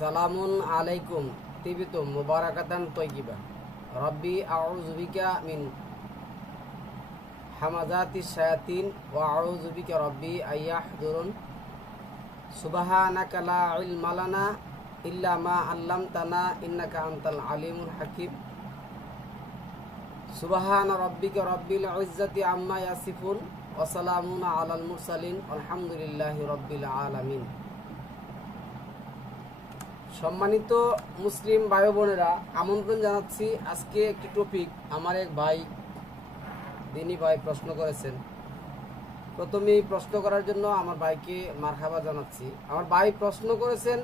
সালামুন আলাইকুম তিবিতুম মুবারাকাতান তয়্যিবা রব্বি আউযু বিকা মিন হামাযাতিশ শায়াতিন ওয়া আউযু বিকা রব্বি আইয়াহদুরুন সুবহানাকা লা ইলমা লানা ইল্লা মা আল্লামতানা ইন্নাকা আনতাল আলিমুল হাকীম সুবহানা রাব্বিকা রাব্বিল ইজ্জাতি আম্মা ইয়াসিফুন ওয়া সালামুন আলাল মুরসালিন আলহামদুলিল্লাহি রাব্বিল আলামিন। সম্মানিত মুসলিম ভাই বোনেরা, আমন্ত্রণ জানাচ্ছি। আজকে একটি টপিক আমার এক ভাই দিনী ভাই প্রশ্ন করেছেন। প্রথমেই প্রশ্ন করার জন্য আমার ভাইকে মারহাবা জানাচ্ছি। আমার ভাই প্রশ্ন করেছেন,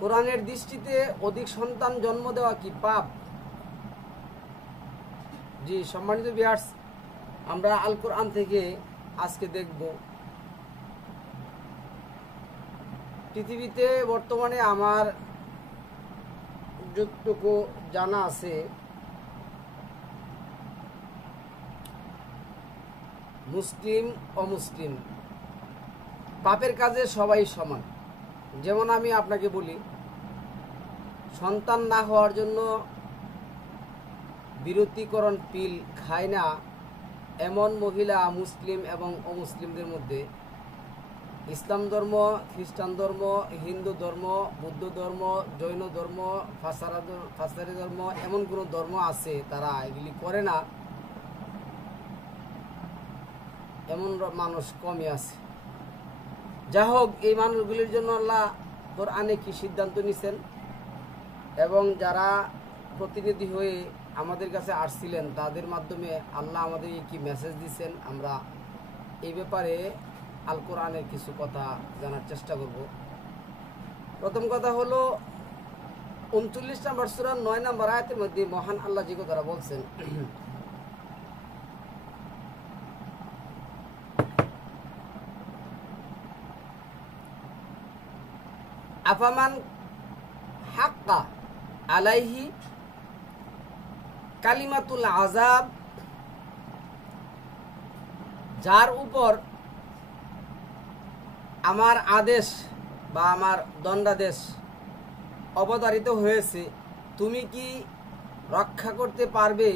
কোরআনের দৃষ্টিতে অধিক সন্তান জন্ম দেওয়া কি পাপ? জি সম্মানিত ভিউয়ার্স, আমরা আল কোরআন থেকে আজকে দেখব পৃথিবীতে বর্তমানে আমার যতটুকু জানা আছে মুসলিম অমুসলিম পাপের কাজে সবাই সমান। যেমন আমি আপনাকে বলি, সন্তান না হওয়ার জন্য বিরতিকরণ পিল খায় না এমন মহিলা মুসলিম এবং অমুসলিমদের মধ্যে ইসলাম ধর্ম, খ্রিস্টান ধর্ম, হিন্দু ধর্ম, বৌদ্ধ ধর্ম, জৈন ধর্ম, ফাসারি ধর্ম, এমন কোনো ধর্ম আছে তারা এগুলি করে না, এমন মানুষ কমই আছে। যা হোক, এই মানুষগুলির জন্য আল্লাহ কোরআনে কি সিদ্ধান্ত নিছেন এবং যারা প্রতিনিধি হয়ে আমাদের কাছে আসছিলেন তাদের মাধ্যমে আল্লাহ আমাদেরকে কি মেসেজ দিচ্ছেন, আমরা এই ব্যাপারে আল কোরআনের কিছু কথা জানার চেষ্টা করব। প্রথম কথা হলো 39 নম্বর সূরা 9 নম্বর আয়াতের মধ্যে মহান আল্লাহ যে কথাটা বলছেন, আফামান হাক্কা আলাইহি কালিমাতুল আযাব, যার উপর আমার আদেশ বা আমার দণ্ডাদেশ অবতারিত হয়েছে, তুমি কি রক্ষা করতে পারবে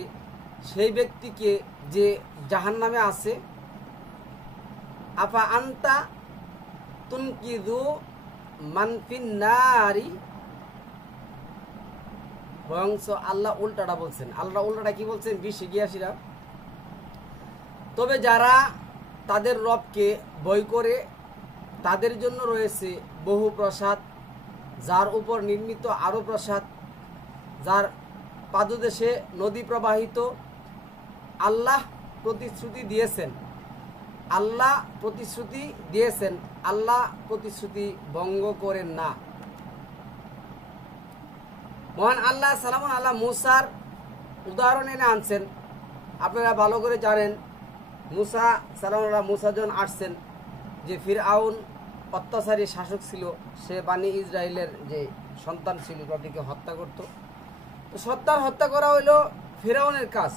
সেই ব্যক্তিকে যে জাহান্নামে আছে? আফা আনতা তুনকিযু মান ফিন নারি, বরঞ্চ আল্লাহ উল্টাটা বলছেন। আল্লাহ উল্টাটা কি বলছেন? 20-81 তবে যারা তাদের রবকে ভয় করে তাদের জন্য রয়েছে বহু প্রসাদ, যার উপর নির্মিত আরো প্রসাদ, যার পাদদেশে নদী প্রবাহিত। আল্লাহ প্রতিশ্রুতি দিয়েছেন, আল্লাহ প্রতিশ্রুতি দিয়েছেন, আল্লাহ প্রতিশ্রুতি ভঙ্গ করেন না। মহান আল্লাহ সালামুন আল্লাহ মুসার উদাহরণ এনে আনছেন। আপনারা ভালো করে জানেন, মুসা সালামুন আল্লাহ মুসা যখন আসছেন, যে ফিরআউন অত্যাচারী শাসক ছিল, সে বানি ইসরায়েলের যে সন্তান ছিল তাদেরকে হত্যা করত। তো হত্যা করা হইল ফিরআউনের কাজ,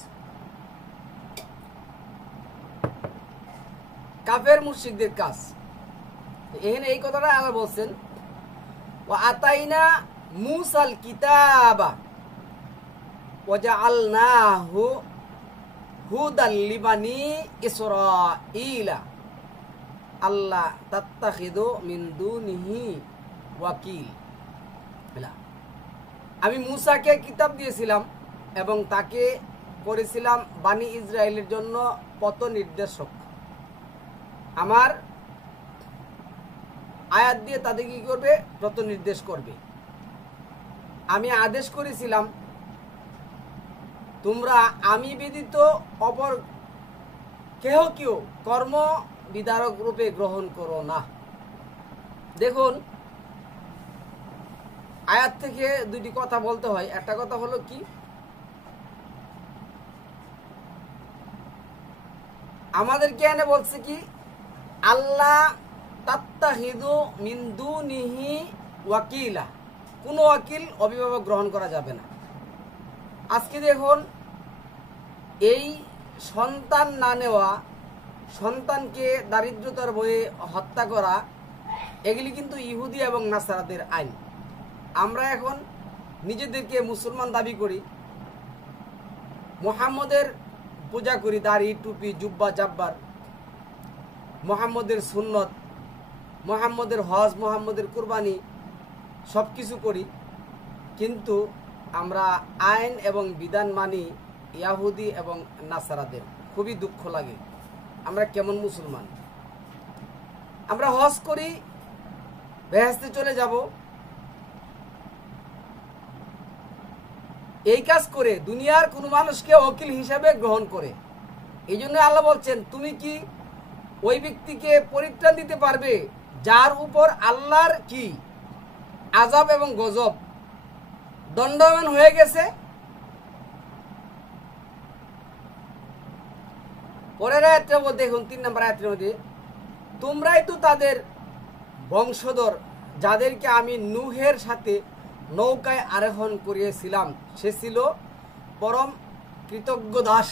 কাফের মুশরিকদের কাজ। এখানে এই কথাটা আল্লাহ বলছেন, ওয়া আতাইনা মুসাল কিতাবা ওয়া জাআলনাহু হুদাল লিবানি ইসরাঈলা আল্লাহ তাত্তাখিযু মিন দুনিহি ওয়াকিল। আমি মুসাকে কিতাব দিয়েছিলাম এবং তাকে করেছিলাম বানি ইসরায়েলের জন্য পথ নির্দেশক। আমার আয়াত দিয়ে তাদের কি করবে? পথ নির্দেশ করবে। আমি আদেশ করেছিলাম, তোমরা আমি ব্যতীত অপর কেহ কেউ কর্ম বিধারক রূপে গ্রহণ করো না। দেখুন, আয়াত থেকে দুটি কথা বলতে হয়। একটা কথা হলো কি, আমাদের জ্ঞানে বলছে কি, আল্লাহ তাত্তাখিযু মিন দুনিহি ওয়াকিলা, কোনো ওয়াকিল অভিভাবক গ্রহণ করা যাবে না। আজকে দেখুন, এই সন্তান না নেওয়া, সন্তানকে দারিদ্রতার ভয়ে হত্যা করা, এগুলি কিন্তু ইহুদি এবং নাসারাদের আইন। আমরা এখন নিজেদেরকে মুসলমান দাবি করি, মুহাম্মদের পূজা করি, দাড়ি টুপি জুব্বা জাব্বার, মুহাম্মদের সুন্নত, মুহাম্মদের হজ, মুহাম্মদের কুরবানি সব কিছু করি, কিন্তু আমরা আইন এবং বিধান মানি ইয়াহুদি এবং নাসারাদের। খুবই দুঃখ লাগে, আমরা কেমন মুসলমান? আমরা হজ করি, বেহেশতে চলে যাব, এই কাজ করে দুনিয়ার কোন মানুষকে ওকিল হিসাবে গ্রহণ করে। এই জন্য আল্লাহ বলছেন, তুমি কি ওই ব্যক্তিকে পরিত্রাণ দিতে পারবে যার উপর আল্লাহর কি আযাব এবং গজব দণ্ডায়মান হয়ে গেছে? পরের আয়াতটা দেখুন, 3 নম্বর আয়াতের মধ্যে, তোমরাই তো তাদের বংশধর যাদেরকে আমি নূহের সাথে নৌকায় আরোহণ করিয়েছিলাম। সে ছিল পরম কৃতজ্ঞ দাস।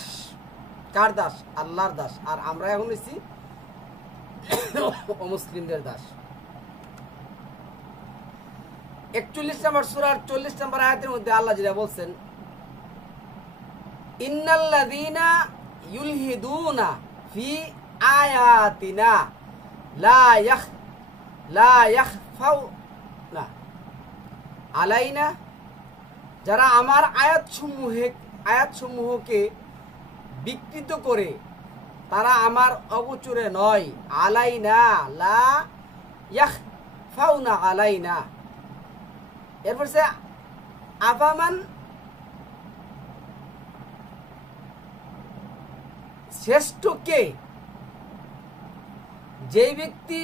কার দাস? আল্লাহর দাস। আর আমরা এখন হচ্ছি অমুসলিমদের দাস। 41 নম্বর সূরার 40 নম্বর আয়াতের মধ্যে আল্লাহ যেটা বলছেন, ইন্নাল্লাযীনা ইউলহিদুনা ফি আয়াতিনা লা ইয়াখফাউনা আলাইনা, যারা আমার আয়াতসমূহকে বিকৃত করে তারা আমার অগোচরে নয়। আলাইনা লা ইয়াখফাউনা আলাইনা। এরপর সে আফামান, শ্রেষ্ঠ কে? যেই ব্যক্তি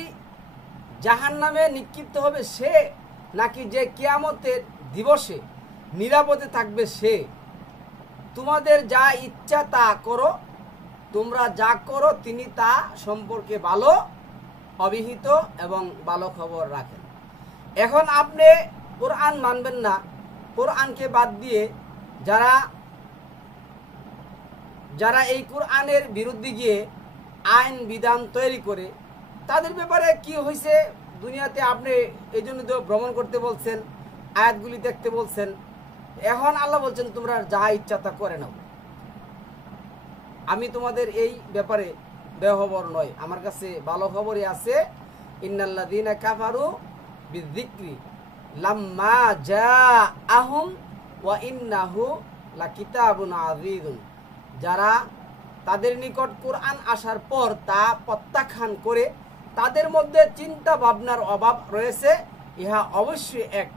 জাহান্নামে নিক্ষিপ্ত হবে সে, নাকি যে কিয়ামতের দিবসে নিরাপদে থাকবে সে? তোমাদের যা ইচ্ছা তা করো, তোমরা যা করো তিনি তা সম্পর্কে ভালো অবিহিত এবং ভালো খবর রাখেন। এখন আপনি কোরআন মানবেন না, কোরআনকে বাদ দিয়ে যারা এই কোরআনের বিরুদ্ধে গিয়ে আইন বিধান তৈরি করে, তাদের ব্যাপারে কি হয়েছে দুনিয়াতে আপনি এই জন্য তো ভ্রমণ করতে বলছেন, আয়াতগুলি দেখতে বলছেন। এখন আল্লাহ বলছেন তোমরা যা ইচ্ছা তা করে নাও। আমি তোমাদের এই ব্যাপারে বেখবর নয়, আমার কাছে ভালো খবরই আছে। ইন্নাল্লাযীনা কাফারু বিযিকরি লাম্মা জাআহুম ওয়া ইন্নাহু লাকিতাবুন আযীজুন, যারা তাদের নিকট কোরআন আসার পর তা প্রত্যাখ্যান করে তাদের মধ্যে চিন্তা ভাবনার অভাব রয়েছে, ইহা অবশ্যই এক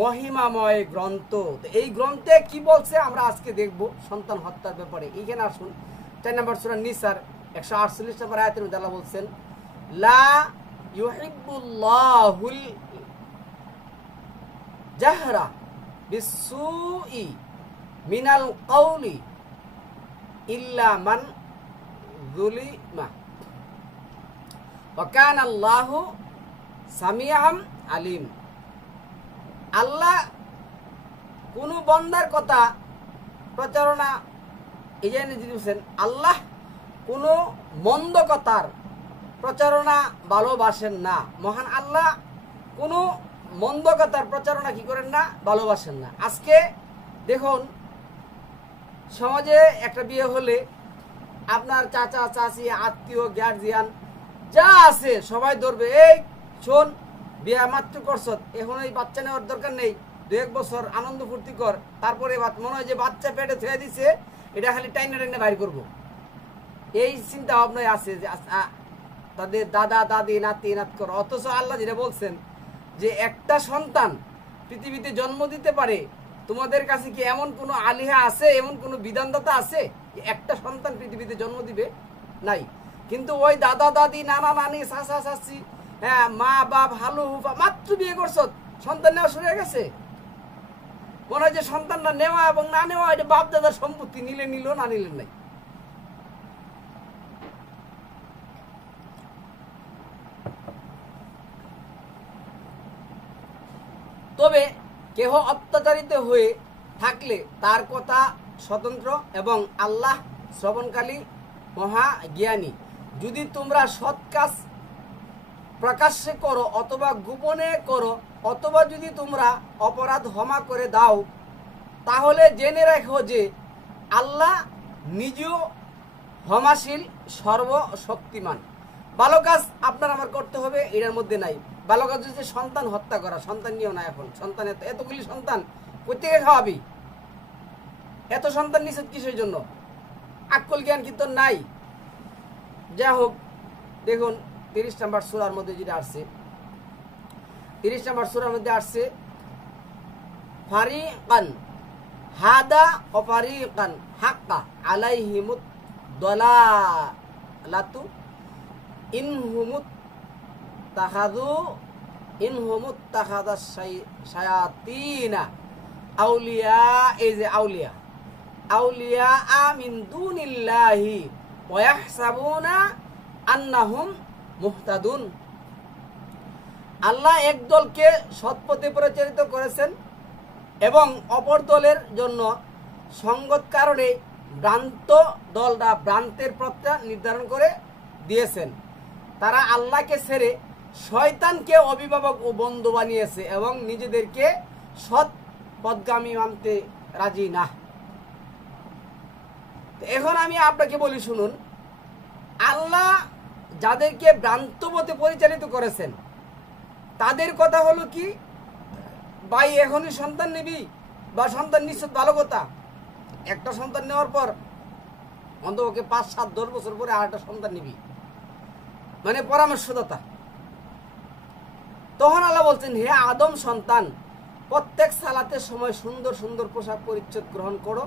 মহিমাময় গ্রন্থ। এই গ্রন্থে কি বলছে আমরা আজকে দেখব, সন্তান হত্যার ব্যাপারে। এইখানে আসুন 4 নম্বর সূরা নিসার 148 নম্বর আয়াতের মধ্যে আল্লাহ বলছেন, লা ইউহিব্বুল্লাহুল জাহরা বিসসুই মিনাল কাউলি ইল্লা মান যুলিমা ওয়া কানা আল্লাহু সামিআন আলিম। আল্লাহ কোন বন্দার কথা প্রচারণা এই যে দিয়েছেন, আল্লাহ কোন মন্দ কথার প্রচারণা ভালোবাসেন না। মহান আল্লাহ কোন মন্দ কথার প্রচারণা কি করেন না? ভালোবাসেন না। আজকে দেখুন, সমাজে একটা বিয়ে হলে আপনার চাচা চাচি আত্মীয় গার্জিয়ান যা আছে সবাই ধরবে, এই শোন বিয়া মাত্র করছ, এখন এই বাচ্চা নেওয়ার দরকার নেই, 2-1 বছর আনন্দ ফুর্তি কর, তারপরে মনে হয় যে বাচ্চা পেটে ছেড়ে দিছে, এটা খালি টাইনে টাইনে বাইর করবো। এই চিন্তা ভাবনায় আছে যে তাদের দাদা দাদি নাতি নাতকর। অথচ আল্লাহ যেটা বলছেন যে একটা সন্তান পৃথিবীতে জন্ম দিতে পারে, তোমাদের কাছে কি এমন কোনো আলিহা আছে, এমন কোনো বিধানদাতা আছে একটা সন্তান পৃথিবীতে জন্ম দিবে? নাই। কিন্তু ওই দাদা দাদি নানা নানি চাচা চাচি, হ্যাঁ মা বাপ হালু হুফা মাত্র বিয়ে করছ, সন্তান নেওয়া শুরু হয়ে গেছে। মনে হয় যে সন্তানটা নেওয়া এবং না নেওয়া এটা বাপ দাদার সম্পত্তি, নিলে নিল না নিলে নাই। তবে কেহ অত্যাচারিত হয়ে থাকলে তার কথা স্বতন্ত্র এবং আল্লাহ শ্রবণকালী মহা জ্ঞানী। যদি তোমরা সৎ কাজ প্রকাশ্যে করো অথবা গোপনে করো, অথবা যদি তোমরা অপরাধ ক্ষমা করে দাও, তাহলে জেনে রাখো যে আল্লাহ নিজেও ক্ষমাশীল, সর্বশক্তিমান। ভালো কাজ আপনার আমার করতে হবে, এটার মধ্যে নাই। ভালো কাজ হচ্ছে সন্তান হত্যা করা, সন্তান নিয়েও না। এখন সন্তান এতগুলি সন্তান কোথেকে খাওয়াবি? এত সন্তান নিষেধ কিসের জন্য? আক্কল জ্ঞান কিন্তু নাই। যা হোক, দেখুন 30 নম্বর সূরার মধ্যে যেটা আসছে, 30 নম্বর সূরার মধ্যে আসছে ফারিকান হাদা ও ফারিকান হাক্কা আলাইহিমুদ দালালাতু ইনহুমুত তাখাদাস শায়াতিনা আউলিয়া। এই যে আউলিয়া মিন দুনিল্লাহি ওয়া ইয়াহসাবুনা আন্নাহুম মুহতাদুন। আল্লাহ এক দলকে সৎপথে পরিচালিত করেছেন এবং অপর দলের জন্য সঙ্গত কারণে ভ্রান্ত দলরা ভ্রান্তের পথটা নির্ধারণ করে দিয়েছেন। তারা আল্লাহকে ছেড়ে শয়তানকে অভিভাবক ও বন্ধু বানিয়েছে এবং নিজেদেরকে সৎ পথগামী মানতে রাজি না। এখন আমি আপনাকে বলি, শুনুন, আল্লাহ যাদেরকে ভ্রান্ত পথে পরিচালিত করেছেন তাদের কথা হলো কি, ভাই এখনই সন্তান নিবি বা সন্তান নিশ্চিত, ভালো কথা। একটা সন্তান নেওয়ার পর অন্তপক্ষে 5, 7, 10 বছর পরে আরেকটা সন্তান নিবি, মানে পরামর্শদাতা। তখন আল্লাহ বলছেন, হে আদম সন্তান, প্রত্যেক সালাতের সময় সুন্দর সুন্দর পোশাক পরিচ্ছদ গ্রহণ করো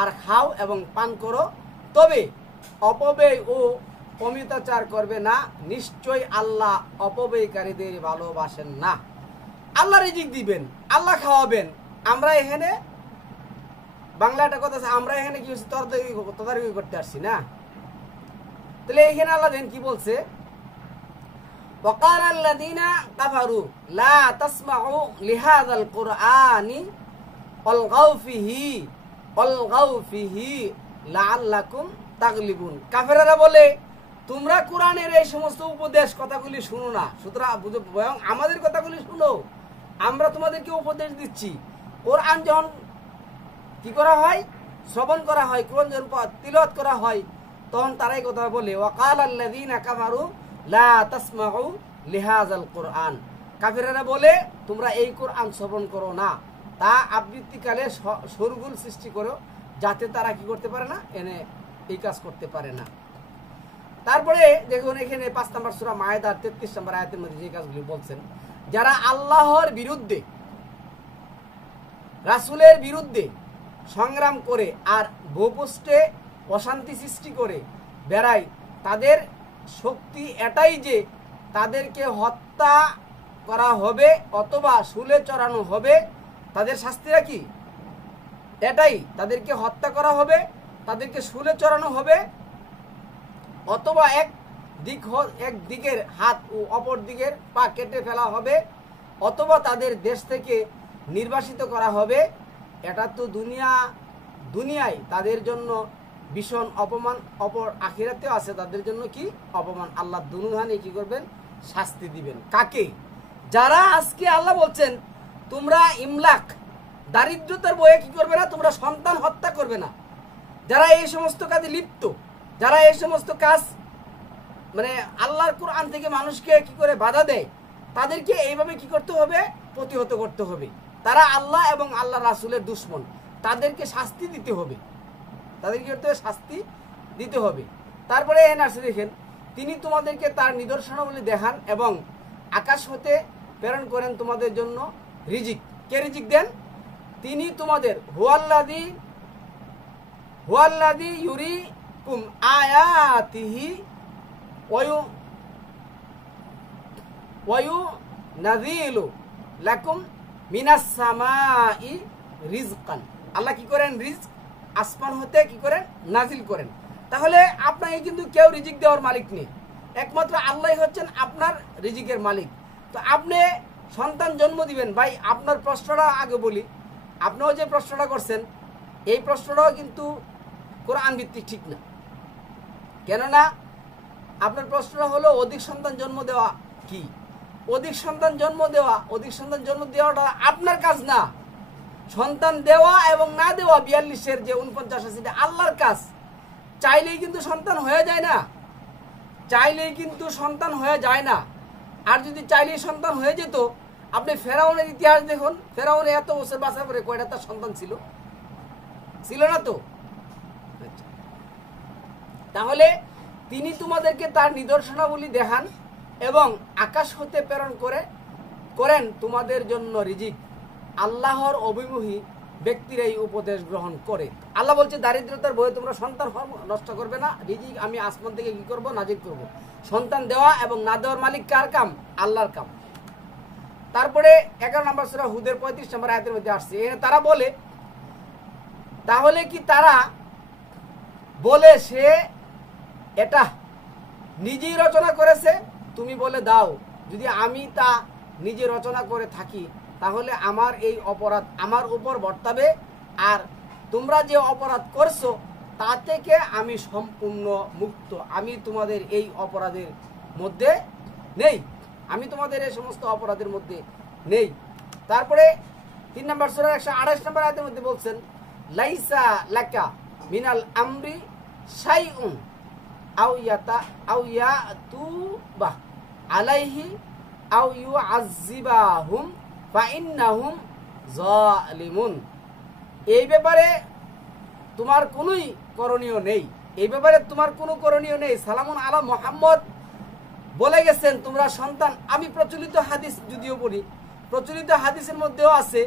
আর খাও এবং পান করো, তবে অপব্যয় ও অমিতাচার করবে না, নিশ্চয়ই আল্লাহ অপব্যয়কারীদের ভালোবাসেন না। আল্লাহ রিজিক দিবেন, আল্লাহ খাওয়াবেন। আমরা এখানে বাংলা একটা কথা আছে, আমরা এখানে কি হচ্ছে তদারকি করতে আসছি না। তাহলে এখানে আল্লাহ দেন কি বলছে, ওয়াকারা আল্লাযীনা কাফারু লা তাসমাউ লিহাযাল কুরআনি আলগাউ ফিহি লাআল্লাকুম তাগলিবুন। কাফেররা বলে, তোমরা কোরআনের এই সমস্ত উপদেশ কথাগুলি শুনো না, সুতরাং বুঝো বরং আমাদের কথাগুলি শুনো, আমরা তোমাদেরকে উপদেশ দিচ্ছি। কোরআন যখন কি করা হয়, শ্রবণ করা হয়, কোরআন যখন তিলাওয়াত করা হয়, তখন তারাই কথা বলে, ওয়াকাল আল্লাযীনা কাফারু লা তাসমাউ লিহাযাল কুরআন। কাফেররা বলে, তোমরা এই কোরআন শ্রবণ করো না, তা আবৃত্তিকালে শোরগোল সৃষ্টি করো, যাতে তারা কি করতে পারে না, এনে এই কাজ করতে পারে না। তারপরে দেখুন এখানে 5 নম্বর সূরা মায়েদার 33 নম্বর আয়াতের মধ্যে যে কাজগুলি বলছেন, যারা আল্লাহর বিরুদ্ধে, রাসূলের বিরুদ্ধে সংগ্রাম করে আর ভূপৃষ্ঠে অশান্তি সৃষ্টি করে বেড়ায়, তাদের শক্তি এটাই যে তাদেরকে হত্যা করা হবে অথবা শুলে চড়ানো হবে। তাদের শাস্তিটা কি? এটাই, তাদেরকে হত্যা করা হবে, তাদেরকে শুলে চড়ানো হবে, অথবা এক দিকের হাত ও অপর দিকের পা কেটে ফেলা হবে, অথবা তাদের দেশ থেকে নির্বাসিত করা হবে। এটা তো দুনিয়ায় তাদের জন্য ভীষণ অপমান, অপর আখিরাতেও আছে তাদের জন্য কি অপমান। আল্লাহ দুনুহানে কি করবেন, শাস্তি দিবেন। কাকে? যারা আজকে আল্লাহ বলছেন তোমরা ইমলাক, দারিদ্রতার বয়ে কি করবে না, তোমরা সন্তান হত্যা করবে না। যারা এই সমস্ত কাজে লিপ্ত, যারা এই সমস্ত কাজ মানে আল্লাহর কোরআন থেকে মানুষকে কি করে বাধা দেয়, তাদেরকে এইভাবে কি করতে হবে, প্রতিহত করতে হবে। তারা আল্লাহ এবং আল্লাহ রাসূলের দুশমন, তাদেরকে শাস্তি দিতে হবে, তাদেরকে করতে হবে, শাস্তি দিতে হবে। তারপরে এখানে আসে দেখেন, তিনি তোমাদেরকে তার নিদর্শনাবলী দেখান এবং আকাশ হতে প্রেরণ করেন তোমাদের জন্য রিজিক। কে রিজিক দেন? তিনি তোমাদের হুয়াল্লাযী ইউরিকুম আয়াতিহি ওয়ায়ুনাযিলু লাকুম মিনাস সামাই রিজকান। আল্লাহ কি করেন, রিজক আসমান হতে কি করেন, নাজিল করেন। তাহলে আপনাকে কিন্তু কেউ রিজিক দেওয়ার মালিক নেই, একমাত্র আল্লাহই হচ্ছেন আপনার রিজিকের মালিক। তো আপনি সন্তান জন্ম দিবেন, ভাই আপনার প্রশ্নটা আগে বলি, আপনিও যে প্রশ্নটা করছেন এই প্রশ্নটাও কিন্তু কোরআন ভিত্তিক ঠিক না। কেননা আপনার প্রশ্নটা হলো অধিক সন্তান জন্ম দেওয়া কি? অধিক সন্তান জন্ম দেওয়া। অধিক সন্তান জন্ম দেওয়াটা আপনার কাজ না। সন্তান দেওয়া এবং না দেওয়া 42-এর যে 49 আছে এটা আল্লাহর কাজ। চাইলেই কিন্তু সন্তান হয়ে যায় না, চাইলেই কিন্তু সন্তান হয়ে যায় না। আর যদি চাইলেই সন্তান হয়ে যেত, আপনি ফেরাউনের ইতিহাস দেখুন, ফেরাউনে এত বছর বাঁচার পরে কয়টা তার সন্তান ছিল? ছিল না তো। তাহলে তিনি তোমাদেরকে তার নিদর্শনাবলী দেখান এবং আকাশ হতে প্রেরণ করেন তোমাদের জন্য রিজিক। আল্লাহর অভিমুখী ব্যক্তির এই উপদেশ গ্রহণ করে। আল্লাহ বলছে দারিদ্রতার ভয়ে তোমরা সন্তান নষ্ট করবে না, রিজিক আমি আসমান থেকে কি করব? নাজিল করব। সন্তান দেওয়া এবং না দেওয়ার মালিক কার কাম? আল্লাহর কাম। তারপরে 11 নম্বর সূরা হুদের 35 নম্বর আয়াতের মধ্যে আসছে, তারা বলে, তাহলে কি তারা বলে সে এটা নিজেই রচনা করেছে? তুমি বলে দাও, যদি আমি তা নিজে রচনা করে থাকি তাহলে আমার এই অপরাধ আমার উপর বর্তাবে, আর তোমরা যে অপরাধ করছো তা থেকে আমি সম্পূর্ণ মুক্ত। আমি তোমাদের এই অপরাধের মধ্যে নেই, আমি তোমাদের এই সমস্ত অপরাধের মধ্যে নেই। তারপরে 3 নম্বর সূরা 128 নম্বর আয়াতের মধ্যে বলছেন, লাইসা লাকা মিনাল আমরি শাইউন আও ইয়াতুবা আলাইহি আও ইউআযযিবাহুম ফাইন্নাহুম যালিমুন। এই ব্যাপারে তোমার কোনোই করণীয় নেই, এই ব্যাপারে তোমার কোনো করণীয় নেই। সালামুন আলা মুহাম্মদ বলে গেছেন তোমরা সন্তান। আমি প্রচলিত হাদিস যদিও পড়ি, প্রচলিত হাদিসের মধ্যেও আছে,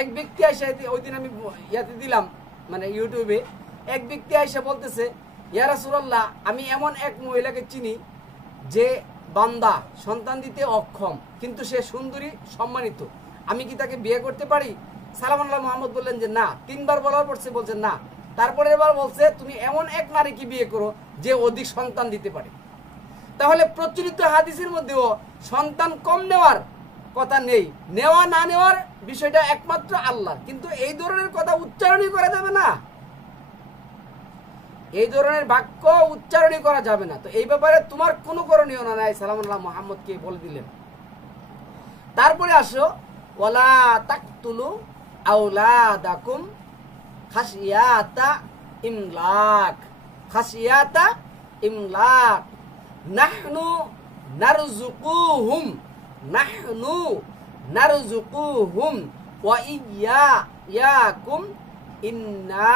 এক ব্যক্তি এসে, ওই দিন আমি ইয়াতে দিলাম মানে ইউটিউবে, এক ব্যক্তি এসে বলতেছে, ইয়া রাসূলুল্লাহ, আমি এমন এক মহিলাকে চিনি যে বান্দা, সন্তান দিতে অক্ষম, কিন্তু সে সুন্দরী, সম্মানিত, আমি কি তাকে বিয়ে করতে পারি? সালামুন আলা মুহাম্মদ বললেন যে না। 3 বার বলার পর সে বলছে না। তারপরে এবার বলছে তুমি এমন এক নারীকে বিয়ে করো যে অধিক সন্তান দিতে পারে। তাহলে প্রচলিত হাদিসের মধ্যেও সন্তান কম নেওয়ার কথা নেই, নেওয়া না নেওয়ার বিষয়টা একমাত্র আল্লাহর। কিন্তু এই ধরনের কথা উচ্চারণই করা যাবে না, এই ধরনের বাক্য উচ্চারণই করা যাবে না। তো এই ব্যাপারে তোমার কোনো করণীয় না নাই, সালামুল্লাহ মুহাম্মদকে বলে দিলেন। তারপরে আসো, ওয়ালা তাকতুলু আওলাদাকুম খাশিয়াতা ইমলাক, খাশিয়াতা ইমলাক, নাহনু নারযুকুহুম ওয়া ইয়াকুম ইন্না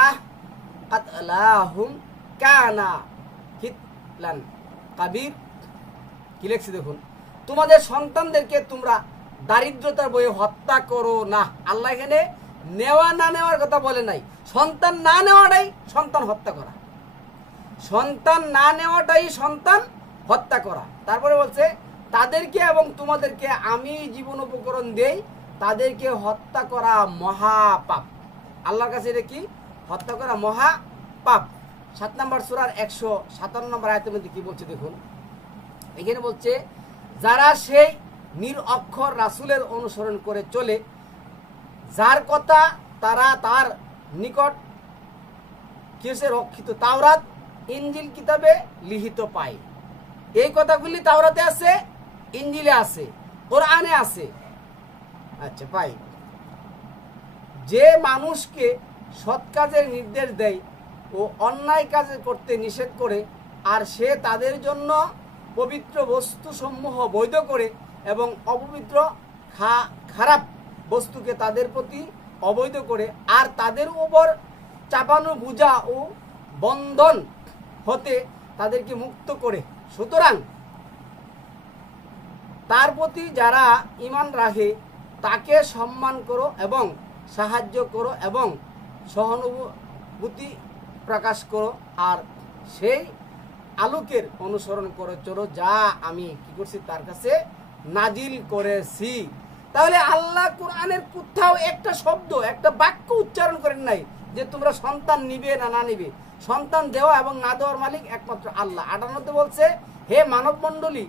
কাতলাহুম কানা হিতলান কাবীর। কি লেখছে দেখুন, তোমাদের সন্তানদেরকে তোমরা দারিদ্রতার বয়ে হত্যা করো না। আল্লাহ এখানে নেওয়া না নেওয়ার কথা বলে নাই, সন্তান না নেওয়াটাই সন্তান হত্যা করা, সন্তান না নেওয়াটাই সন্তান হত্যা করা। তারপরে বলছে তাদেরকে এবং তোমাদেরকে আমি জীবন উপকরণ দেই, তাদেরকে হত্যা করা মহাপাপ। আল্লাহর কাছে এটা কি? হত্যা করা মহাপাপ। 7 নম্বর সূরার 157 নম্বর আয়াতের মধ্যে কি বলছে দেখুন, এখানে বলছে যারা সেই নিরক্ষর রাসূলের অনুসরণ করে চলে, যার কথা তারা তার নিকট কিসে রক্ষিত তাওরাত ইনজিল কিতাবে লিখিত পায়। এই কথাগুলি তাওরাতে আছে, ইনজিলে আছে, কোরআনে আছে। আচ্ছা পাই। যে মানুষকে সৎ কাজের নির্দেশ দেয় ও অন্যায় কাজ করতে নিষেধ করে, আর সে তাদের জন্য পবিত্র বস্তুসমূহ বৈধ করে এবং অপবিত্র খারাপ বস্তুকে তাদের প্রতি অবৈধ করে, আর তাদের উপর চাপানো বোঝা ও বন্ধন হতে তাদেরকে মুক্ত করে, সুতরাং তার প্রতি যারা ঈমান রাখে তাকে সম্মান করো এবং সাহায্য করো এবং সহানুভূতি প্রকাশ করো, আর সেই আলোকের অনুসরণ করে চলো যা আমি কি করছি তার কাছে নাজিল করেছি। তাহলে আল্লাহ কোরআনের কোথাও একটা শব্দ, একটা বাক্য উচ্চারণ করেন নাই যে তোমরা সন্তান নিবে না না নিবে। সন্তান দেওয়া এবং না দেওয়ার মালিক একমাত্র আল্লাহ। 58 বলছে, হে মানব মণ্ডলী,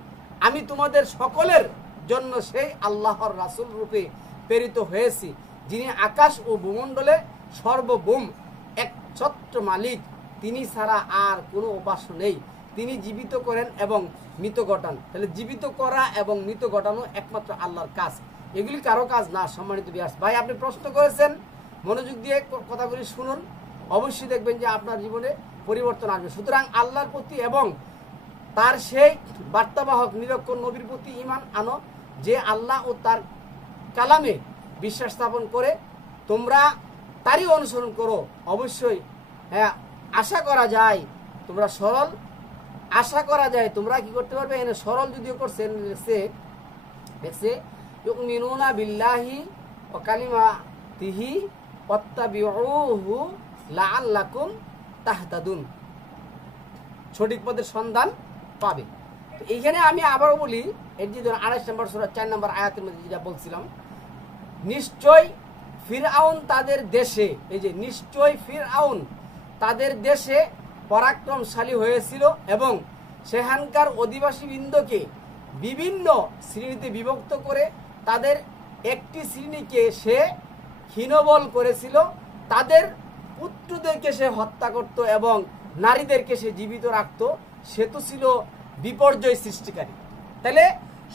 আমি তোমাদের সকলের জন্য সেই আল্লাহর রাসূল রূপে প্রেরিত হয়েছি, যিনি আকাশ ও ভূমণ্ডলে সর্বভৌম একছত্র মালিক, তিনি ছাড়া আর কোনো উপাস্য নেই। তিনি জীবিত করেন এবং মৃত ঘটান। তাহলে জীবিত করা এবং মৃত ঘটানো একমাত্র আল্লাহর কাজ, এগুলি কারো কাজ না। সম্মানিত ভিউয়ার্স, ভাই আপনি প্রশ্ন করেছেন, মনোযোগ দিয়ে কথাগুলি শুনুন, অবশ্যই দেখবেন যে আপনার জীবনে পরিবর্তন আসবে। সুতরাং আল্লাহর প্রতি এবং তার সেই বার্তাবাহক নিরক্ষর নবীর প্রতি ঈমান আনো, যে আল্লাহ ও তার কালামে বিশ্বাস স্থাপন করে তোমরা তারই অনুসরণ করো। অবশ্যই হ্যাঁ, আশা করা যায় তোমরা সরল, আশা করা যায় তোমরা কি করতে পারবে। এনে সরল যদিও করছেন, দেখছে ইউমিনুনা বিল্লাহি ওয়া কালিমাতিহি ওয়াত্তাবিউহু লাআল্লাকুম তাহতাদুন, সঠিক পথের সন্ধান পাবে। তো এইখানে আমি আবারও বলি, এর যে 28 নম্বর সূরা 4 নম্বর আয়াতের মধ্যে যেটা বলছিলাম, নিশ্চয় ফিরআউন তাদের দেশে, এই যে নিশ্চয় ফিরআউন তাদের দেশে পরাক্রমশালী হয়েছিল এবং সেখানকার অধিবাসীবৃন্দকে বিভিন্ন শ্রেণীতে বিভক্ত করে তাদের একটি শ্রেণীকে সে হীনবল করেছিল, তাদের পুত্রদেরকে সে হত্যা করত এবং নারীদেরকে সে জীবিত রাখত। সে তো ছিল বিপর্যয় সৃষ্টিকারী। তাহলে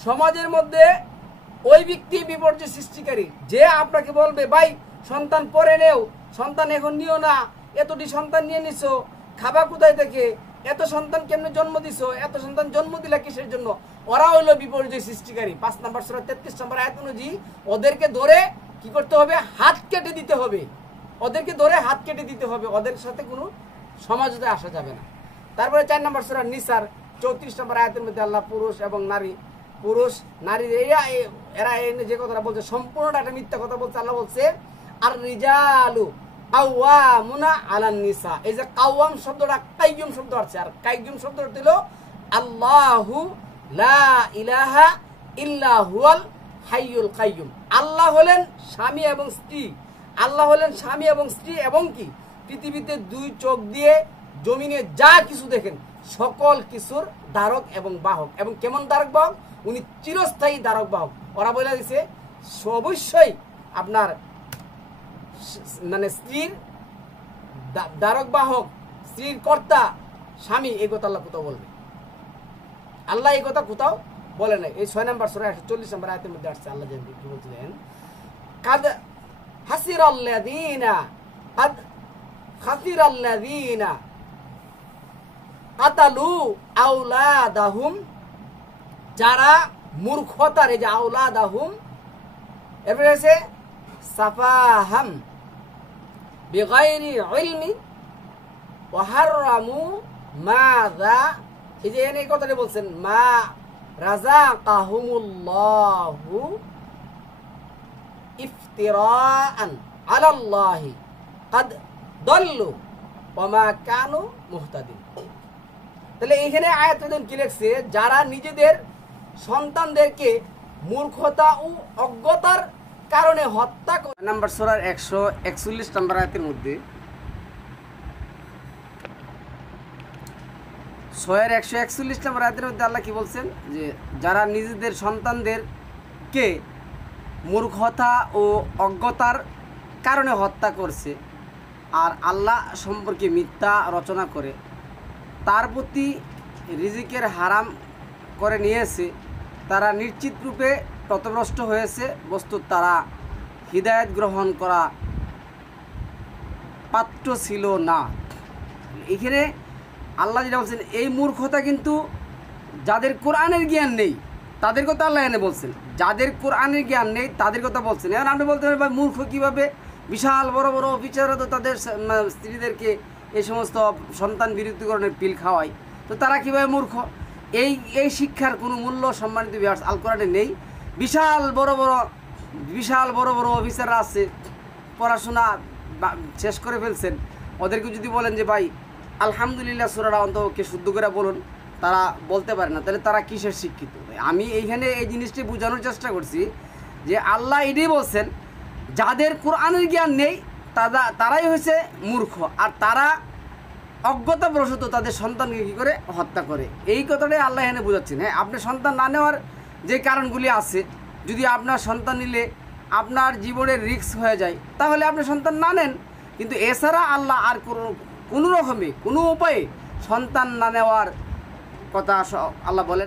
সমাজের মধ্যে ওই ব্যক্তি বিপর্যয় সৃষ্টিকারী, যে আপনাকে বলবে ভাই সন্তান পরে নেও, সন্তান এখন নিও না, এতটি সন্তান নিয়ে নিছো, খাবা কোথায় থেকে, এত সন্তান কেমনে জন্ম দিছো, এত সন্তান জন্ম দিলা কিসের জন্য, ওরা হইলো বিপর্যয় সৃষ্টিকারী। 5 নম্বর সূরা 33 নম্বর আয়াত অনুযায়ী ওদেরকে ধরে কি করতে হবে, হাত কেটে দিতে হবে, ওদেরকে ধরে হাত কেটে দিতে হবে, ওদের সাথে কোনো সমাজতে আসা যাবে না। তারপরে 4 নম্বর সূরা নিসার 34 নম্বর আয়াতের মধ্যে আল্লাহ পুরুষ এবং নারী, পুরুষ নারী এরা যে কথাটা বলছে সম্পূর্ণটা একটা মিথ্যা কথা বলছে। আল্লাহ বলছে আর রিজালু কাওয়ামুনা আলান নিসা, এই যে কাওয়াম শব্দটা কাইয়ুম শব্দ আছে, আর কাইয়ুম শব্দটা হলো আল্লাহু লা ইলাহা ইল্লা হুয়াল হাইয়ুল কাইয়ুম। আল্লাহ হলেন স্বামী এবং স্ত্রী, আল্লাহ হলেন স্বামী এবং স্ত্রী, এবং কি পৃথিবীতে দুই চোখ দিয়ে জমিনে যা কিছু দেখেন সকল কিছুর ধারক এবং বাহক। এবং কেমন ধারক বাহক, উনি চিরস্থায়ী ধারক বাহক। ওরা বলে দিছে অবশ্যই আপনার মানে স্ত্রীর ধারক বাহক, স্ত্রীর কর্তা স্বামী, এই কথা আল্লাহ কোথাও বলবে, আল্লাহ এই কথা কোথাও বলে নাই। এই 6 নম্বর সূরা 140 নম্বর আয়াতের মধ্যে আসছে। আল্লাহ কি বলছিলেন, কাদ হাসিরাল্লাযীনা কাদ খাসিরাল্লাযীনা কাতালু আওলাদাহুম, যারা মূর্খতার, এই যে আওলাদাহুম এরপরে আছে সাফাহাম বিগাইরি ইলমি ওয়া হারামু মাযা, এই যে এই কথাটা বলছেন মা রাযাকাহুমুল্লাহু ইফতিরাআন আলাল্লাহি কাদ দাল্লু ওয়া মা কানু মুহতাদিন। তাহলে এখানে আয়াতটা কি লিখছে, যারা নিজেদের সন্তানদেরকে মূর্খতা ও অজ্ঞতার কারণে হত্যা করে। নাম্বার সূরার 141 নম্বর আয়াতের মধ্যে 141 নম্বর আয়াতের মধ্যে আল্লাহ কি বলছেন, যে যারা নিজেদের সন্তানদেরকে মূর্খতা ও অজ্ঞতার কারণে হত্যা করছে আর আল্লাহ সম্পর্কে মিথ্যা রচনা করে তার প্রতি রিজিকের হারাম করে নিয়েছে, তারা নিশ্চিত রূপে পথভ্রষ্ট হয়েছে, বস্তুত তারা হিদায়াত গ্রহণ করা পাত্র ছিল না। এখানে আল্লাহ যেটা বলছেন, এই মূর্খতা কিন্তু যাদের কোরআনের জ্ঞান নেই তাদের কথা আল্লাহ এনে বলছেন, যাদের কোরআনের জ্ঞান নেই তাদের কথা বলছেন। এখন আপনি বলতে পারেন ভাই মূর্খ কীভাবে, বিশাল বড় বড় অফিসাররা তো তাদের স্ত্রীদেরকে এই সমস্ত সন্তান বিরুদ্ধকরণের পিল খাওয়ায়, তো তারা কীভাবে মূর্খ? এই শিক্ষার কোনো মূল্য সম্মানিত ভিউয়ার্স আল কোরআনে নেই। বিশাল বড় বড় অফিসাররা আছে, পড়াশোনা শেষ করে ফেলছেন, ওদেরকে যদি বলেন যে ভাই আলহামদুলিল্লাহ সূরাটা অন্তকে শুদ্ধ করে বলুন, তারা বলতে পারে না, তাহলে তারা কিসের শিক্ষিত? আমি এইখানে এই জিনিসটি বোঝানোর চেষ্টা করছি যে আল্লাহ এটাই বলছেন, যাদের কোরআনের জ্ঞান নেই তারাই হয়েছে মূর্খ, আর তারা অজ্ঞতাবশত তাদের সন্তানকে কী করে হত্যা করে। এই কথাটাই আল্লাহ এখানে বোঝাচ্ছেন। হ্যাঁ, আপনি সন্তান না নেওয়ার যে কারণগুলি আছে, যদি আপনার সন্তান নিলে আপনার জীবনের রিস্ক হয়ে যায় তাহলে আপনি সন্তান না নেন, কিন্তু এছাড়া আল্লাহ আর কোনো রকমে কোনো উপায়ে সন্তান না নেওয়ার কথা আল্লাহ বলেন